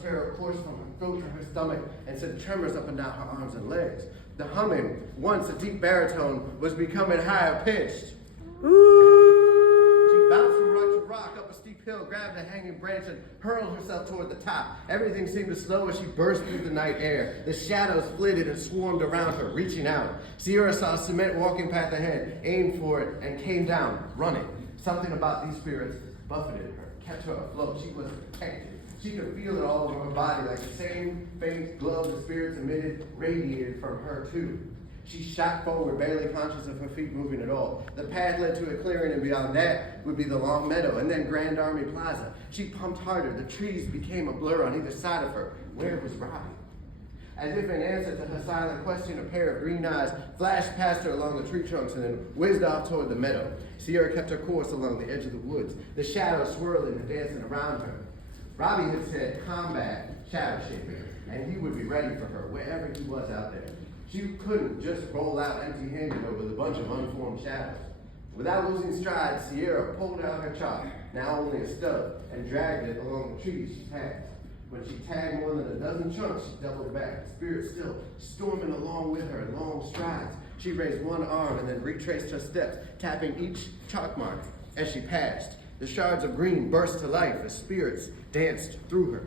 of terror coursed from her throat to her stomach and sent tremors up and down her arms and legs. The humming, once a deep baritone, was becoming higher pitched. She bounced from rock to rock up a steep hill, grabbed a hanging branch, and hurled herself toward the top. Everything seemed to slow as she burst through the night air. The shadows flitted and swarmed around her, reaching out. Sierra saw a cement walking path ahead, aimed for it, and came down, running. Something about these spirits buffeted her, kept her afloat. She was protected. She could feel it all over her body, like the same faint glow the spirits emitted radiated from her too. She shot forward, barely conscious of her feet moving at all. The path led to a clearing, and beyond that would be the long meadow, and then Grand Army Plaza. She pumped harder. The trees became a blur on either side of her. Where was Robbie? As if in answer to her silent question, a pair of green eyes flashed past her along the tree trunks and then whizzed off toward the meadow. Sierra kept her course along the edge of the woods, the shadows swirling and dancing around her. Robbie had said combat Shadowshaper, and he would be ready for her wherever he was out there. She couldn't just roll out empty-handed over the bunch of unformed shadows. Without losing stride, Sierra pulled out her chalk, now only a stub, and dragged it along the trees she passed. When she tagged more than a dozen chunks, she doubled back, the spirit still storming along with her in long strides. She raised one arm and then retraced her steps, tapping each chalk mark as she passed. The shards of green burst to life as spirits danced through her.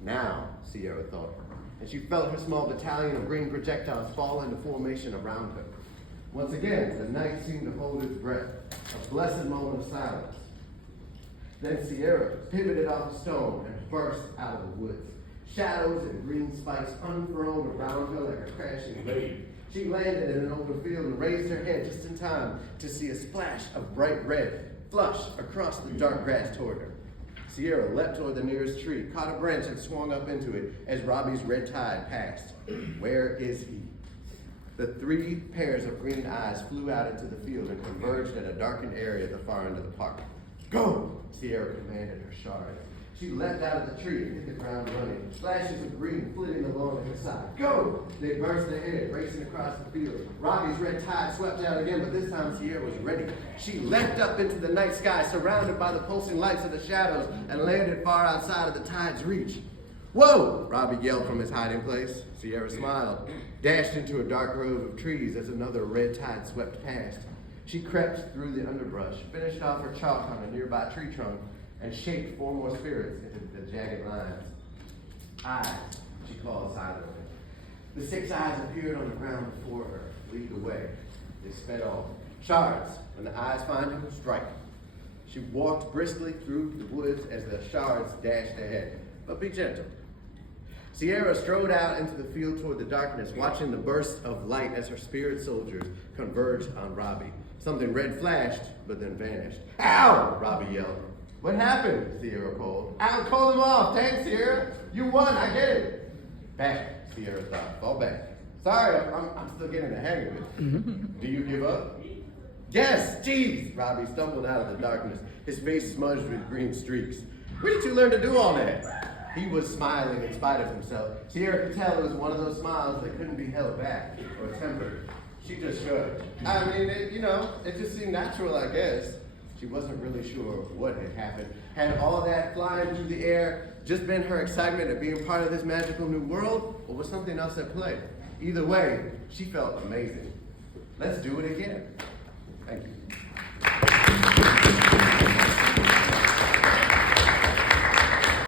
Now, Sierra thought, and she felt her small battalion of green projectiles fall into formation around her. Once again, the night seemed to hold its breath, a blessed moment of silence. Then Sierra pivoted off a stone and burst out of the woods. Shadows and green spikes unfurled around her like a crashing wave. She landed in an open field and raised her head just in time to see a splash of bright red flush across the dark grass toward her. Sierra leapt toward the nearest tree, caught a branch, and swung up into it as Robbie's red tide passed. Where is he? The three pairs of green eyes flew out into the field and converged at a darkened area at the far end of the park. Go! Sierra commanded her shard. She leapt out of the tree and hit the ground running, flashes of green flitting along at her side. Go! They burst ahead, racing across the field. Robbie's red tide swept out again, but this time Sierra was ready. She leapt up into the night sky, surrounded by the pulsing lights of the shadows, and landed far outside of the tide's reach. Whoa! Robbie yelled from his hiding place. Sierra smiled, dashed into a dark grove of trees as another red tide swept past. She crept through the underbrush, finished off her chalk on a nearby tree trunk, and shaped four more spirits into the jagged lines. Eyes, she called silently. The six eyes appeared on the ground before her, lead the way. They sped off. Shards, when the eyes find him, strike. She walked briskly through the woods as the shards dashed ahead. But be gentle. Sierra strode out into the field toward the darkness, watching the burst of light as her spirit soldiers converged on Robbie. Something red flashed, but then vanished. Ow! Robbie yelled. What happened? Sierra called. Ow, call them off. Thanks, Sierra. You won. I get it. Back, Sierra thought. Fall back. Sorry, I'm still getting the hang of it. Do you give up? Yes, jeez. Robbie stumbled out of the darkness, his face smudged with green streaks. Where did you learn to do all that? He was smiling in spite of himself. Sierra could tell it was one of those smiles that couldn't be held back or tempered. She just shrugged. I mean, it just seemed natural, I guess. She wasn't really sure what had happened. Had all that flying through the air just been her excitement at being part of this magical new world, or was something else at play? Either way, she felt amazing. Let's do it again. Thank you.